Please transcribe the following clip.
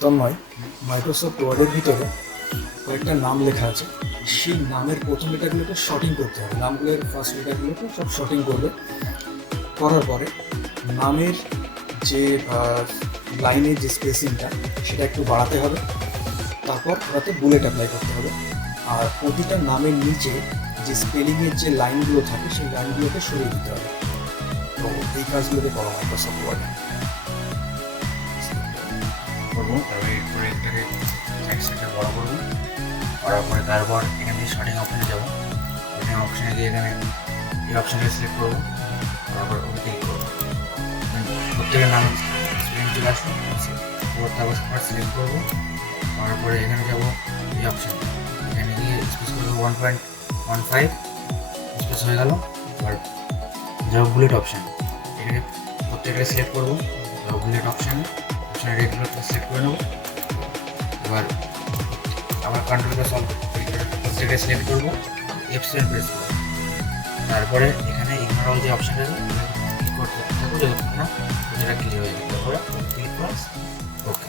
Tanmoy, Microsoft ওয়ার্ডের ভিতরে কয়েকটা নাম লেখা আছে, সেই নামের প্রথম লেটারগুলোকে শর্টিং করতে হবে। নামগুলোর ফার্স্ট লেটারগুলোকে সব শর্টিং করবে, করার পরে নামের যে লাইনের যে স্পেসিংটা সেটা একটু বাড়াতে হবে। তারপর ওটাতে বুলেট অ্যাপ্লাই করতে হবে। আর প্রতিটা নামের নিচে যে স্পেলিংয়ের যে লাইনগুলো থাকে সেই লাইনগুলোকে সরিয়ে দিতে হবে। তো এই কাজগুলোকে করো মাইক্রোসফট ওয়ার্ডে। করবো, তারপরে এরপরে এটাকে টেক্সটটা বড় করবো, করার পরে তারপর এখানে শর্টিং অপশানে যাবো। শর্টিং অপশানে গিয়ে এখানে এই অপশানটা সিলেক্ট করবো, তারপর ওকে ক্লিক করবো। প্রত্যেকের নাম স্ক্রিন চলে আসবে, তারপর সিলেক্ট করবো, করার পরে এখানে যাবো এই অপশান, এখানে গিয়ে স্পেস করবো 1.15 স্পেস হয়ে গেল। এবার যাবো বুলেট অপশান, এখানে প্রত্যেকটা সিলেক্ট করবো, যাবো বুলেট অপশানে রেগুলারটা সিলেক্ট করে নেবো। এবার আবার কন্ট্রোলটা সলভ প্রত্যেকটা সিলেক্ট করবো, F7 প্রেস করবো। তারপরে এখানে ইগনোর অল যে অপশানটা আছে ক্লিক করতে থাকবো যতক্ষণ না যেটা ক্লিয়ার হয়ে যাবে। তারপরে ক্লিক করো, ওকে।